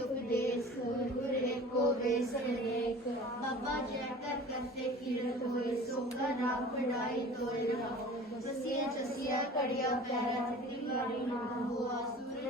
उपदेश गुरु एक को वेस एक बाबा करते कीर्त होए सोका नाम पढ़ाई तोय रहो जसिया जसिया कड़िया पैरा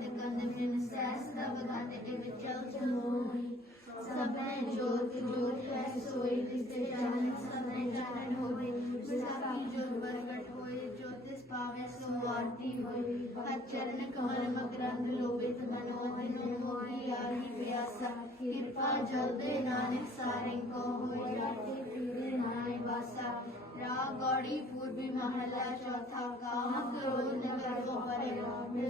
एक पद कंद बिन सहस तब गत इव चल चलोई सबने जोत जोत है सोई तिसे जानन सबने जानन होए साकी जोत प्रगट होए ज्योतिष पावे सो आरती होए हर चरण कमल मकरंद लोभित मनोहर मोहि आही प्यासा कृपा जल दे नानक सारे को होए जाते पीरे नाय वासा राग गौड़ी पूर्वी महला चौथा काम क्रोध नगर को परे मिल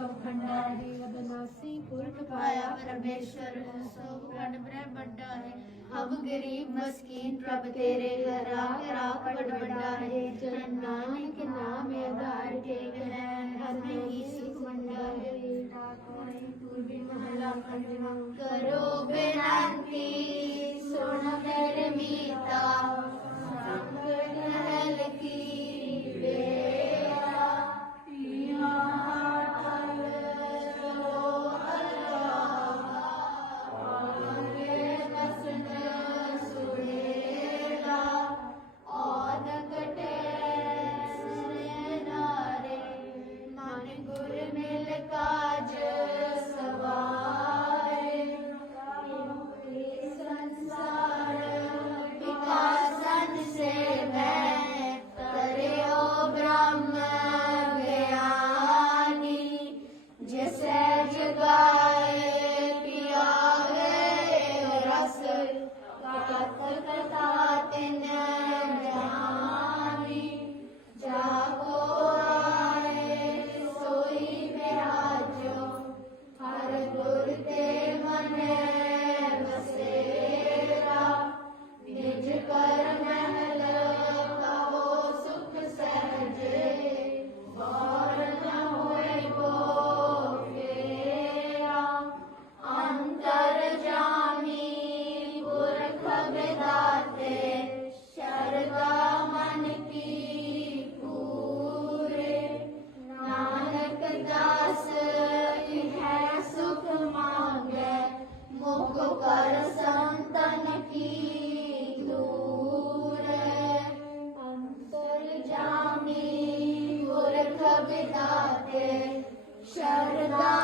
को खंडाए अबनासी पुरख पाया परमेश्वर सो खंड ब्रह्म बड्डा है अब गरीब मस्कीन प्रभ तेरे हरा करा बड़ बड़ा है जन नानक नाम आधार ശാരദാ